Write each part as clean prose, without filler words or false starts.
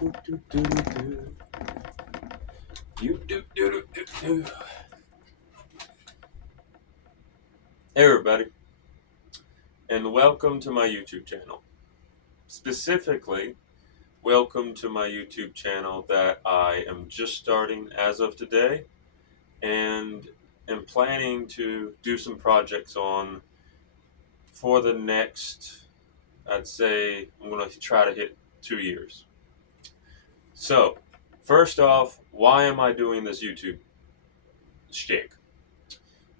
Do, do, do, do. You do, do, do, do, do. Hey everybody, and welcome to my YouTube channel. Specifically, welcome to my YouTube channel that I am just starting as of today and am planning to do some projects on for the next, I'd say, I'm going to try to hit 2 years. So, first off, why am I doing this YouTube shtick?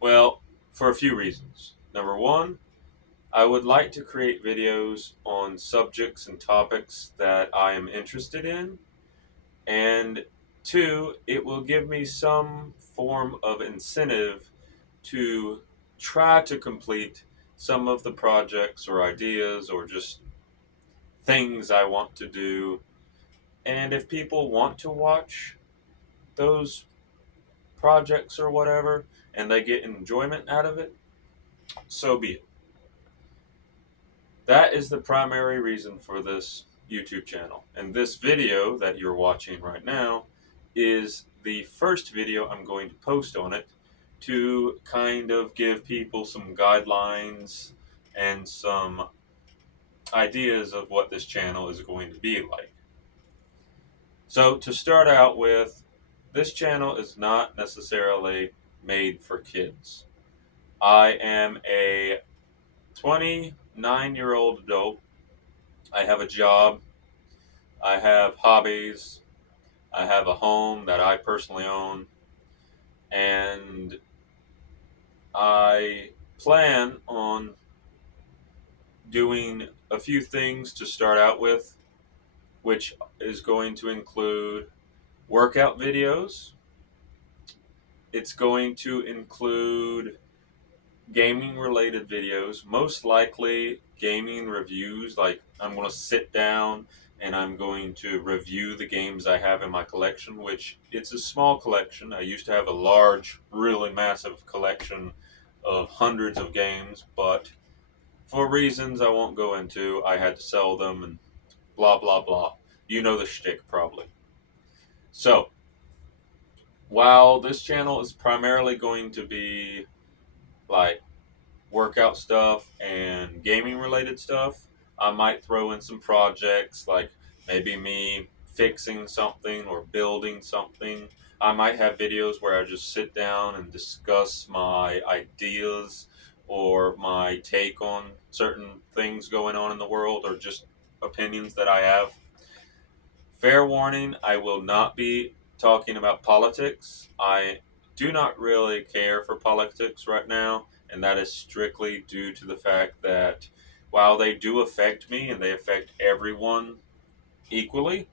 Well, for a few reasons. Number one, I would like to create videos on subjects and topics that I am interested in. And two, it will give me some form of incentive to try to complete some of the projects or ideas or just things I want to do. And if people want to watch those projects or whatever and they get enjoyment out of it, so be it. That is the primary reason for this YouTube channel. And this video that you're watching right now is the first video I'm going to post on it to kind of give people some guidelines and some ideas of what this channel is going to be like. So to start out with, this channel is not necessarily made for kids. I am a 29-year-old adult. I have a job. I have hobbies. I have a home that I personally own. And I plan on doing a few things to start out with, which is going to include workout videos. It's going to include gaming related videos, most likely gaming reviews. Like, I'm going to sit down and I'm going to review the games I have in my collection, which it's a small collection. I used to have a large, really massive collection of hundreds of games, but for reasons I won't go into, I had to sell them and blah, blah, blah. You know the shtick, probably. So, while this channel is primarily going to be like workout stuff and gaming related stuff, I might throw in some projects like maybe me fixing something or building something. I might have videos where I just sit down and discuss my ideas or my take on certain things going on in the world or just opinions that I have. Fair warning, I will not be talking about politics. I do not really care for politics right now, and that is strictly due to the fact that while they do affect me and they affect everyone equally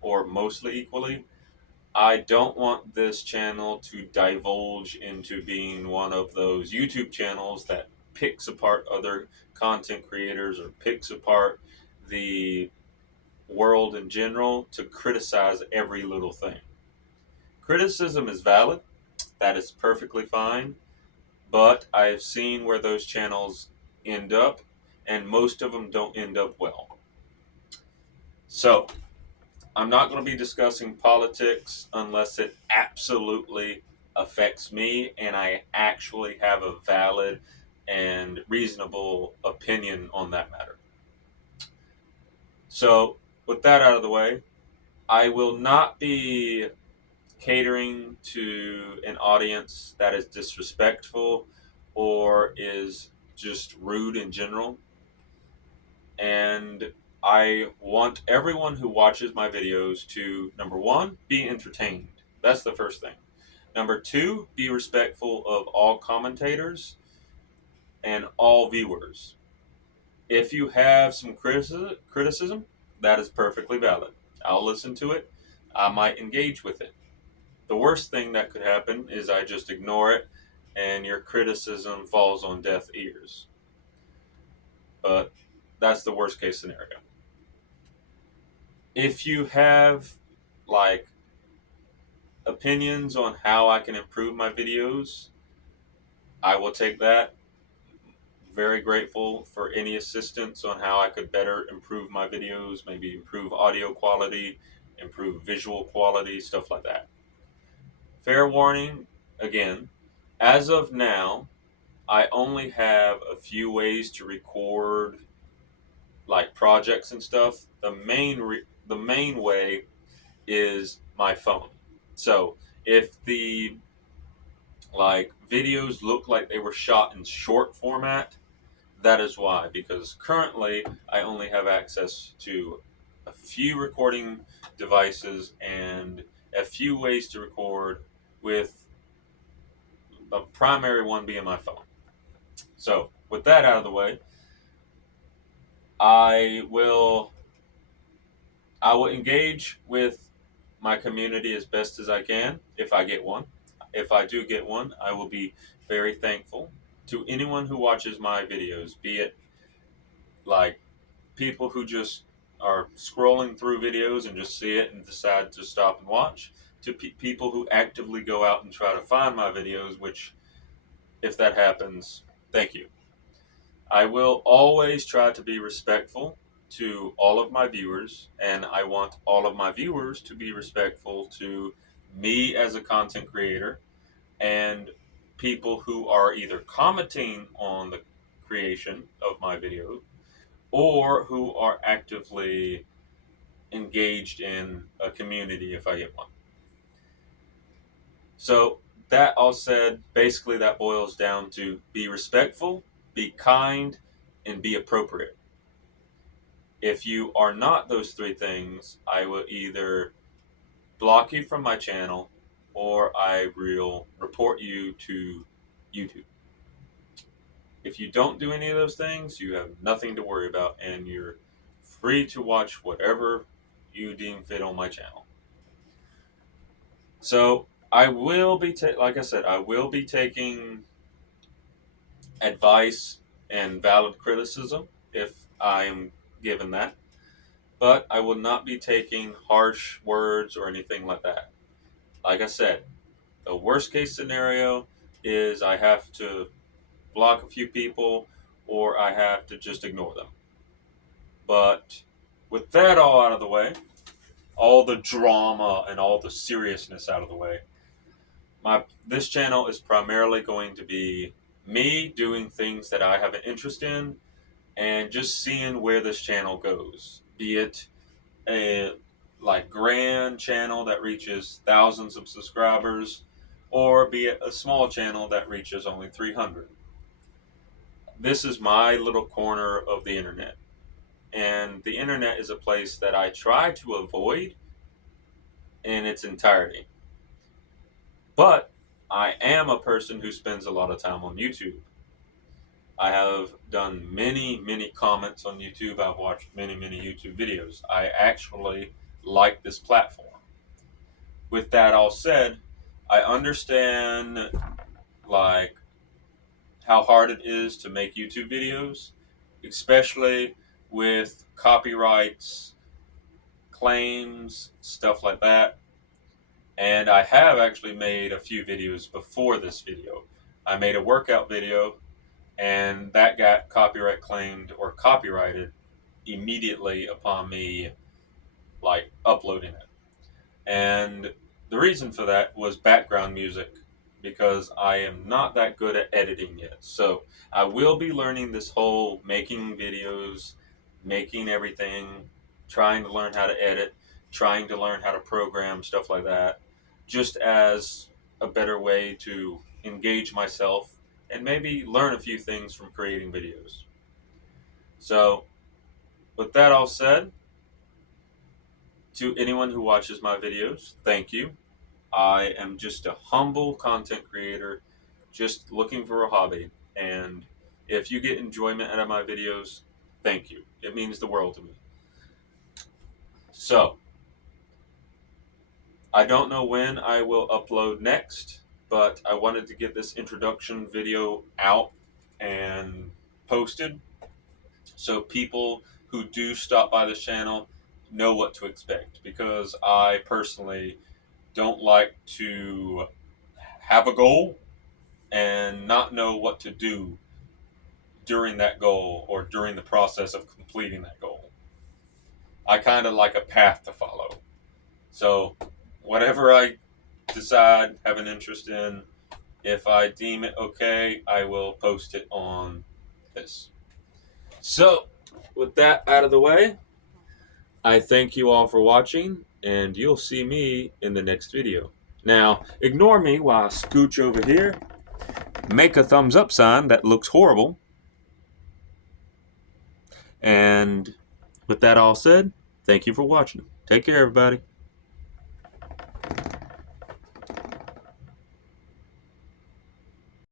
or mostly equally, I don't want this channel to divulge into being one of those YouTube channels that picks apart other content creators or picks apart the world in general to criticize every little thing. Criticism is valid, that is perfectly fine, but I've seen where those channels end up, and most of them don't end up well. So, I'm not going to be discussing politics unless it absolutely affects me and I actually have a valid and reasonable opinion on that matter. So, with that out of the way, I will not be catering to an audience that is disrespectful or is just rude in general. And I want everyone who watches my videos to, number one, be entertained. That's the first thing. Number two, be respectful of all commentators and all viewers. If you have some criticism, that is perfectly valid. I'll listen to it. I might engage with it. The worst thing that could happen is I just ignore it and your criticism falls on deaf ears. But that's the worst case scenario. If you have like opinions on how I can improve my videos, I will take that. Very grateful for any assistance on how I could better improve my videos, maybe improve audio quality, improve visual quality, stuff like that. Fair warning, again, as of now, I only have a few ways to record like projects and stuff. The main way is my phone. So if the like videos look like they were shot in short format, that is why. Because currently I only have access to a few recording devices and a few ways to record, with the primary one being my phone. So with that out of the way, I will I will engage with my community as best as I can if I get one. If I do get one, I will be very thankful to anyone who watches my videos, be it like people who just are scrolling through videos and just see it and decide to stop and watch, to people who actively go out and try to find my videos, which, if that happens, thank you. I will always try to be respectful to all of my viewers, and I want all of my viewers to be respectful to me as a content creator and people who are either commenting on the creation of my video or who are actively engaged in a community if I get one. So, that all said, basically that boils down to be respectful, be kind, and be appropriate. If you are not those three things, I will either block you from my channel or I will report you to YouTube. If you don't do any of those things, you have nothing to worry about and you're free to watch whatever you deem fit on my channel. So I will be, like I said, I will be taking advice and valid criticism if I am given that, but I will not be taking harsh words or anything like that. Like I said, the worst case scenario is I have to block a few people or I have to just ignore them. But with that all out of the way, all the drama and all the seriousness out of the way, this channel is primarily going to be me doing things that I have an interest in and just seeing where this channel goes. Be it a like grand channel that reaches thousands of subscribers, or be it a small channel that reaches only 300. This is my little corner of the internet. And the internet is a place that I try to avoid in its entirety. But I am a person who spends a lot of time on YouTube. I have done many, many comments on YouTube. I've watched many, many YouTube videos. I actually like this platform. With that all said, I understand like how hard it is to make YouTube videos, especially with copyrights, claims, stuff like that. And I have actually made a few videos before this video. I made a workout video and that got copyright claimed or copyrighted immediately upon me like uploading it. And the reason for that was background music because I am not that good at editing yet. So I will be learning this whole making videos, making everything, trying to learn how to edit, trying to learn how to program, stuff like that, just as a better way to engage myself and maybe learn a few things from creating videos. So, with that all said, to anyone who watches my videos, thank you. I am just a humble content creator, just looking for a hobby. And if you get enjoyment out of my videos, thank you. It means the world to me. So, I don't know when I will upload next, but I wanted to get this introduction video out and posted so people who do stop by this channel know what to expect, because I personally don't like to have a goal and not know what to do during that goal or during the process of completing that goal. I kind of like a path to follow. So whatever I decide, have an interest in, if I deem it okay, I will post it on this. So with that out of the way, I thank you all for watching, and you'll see me in the next video. Now, ignore me while I scooch over here, make a thumbs up sign that looks horrible, and with that all said, thank you for watching. Take care, everybody.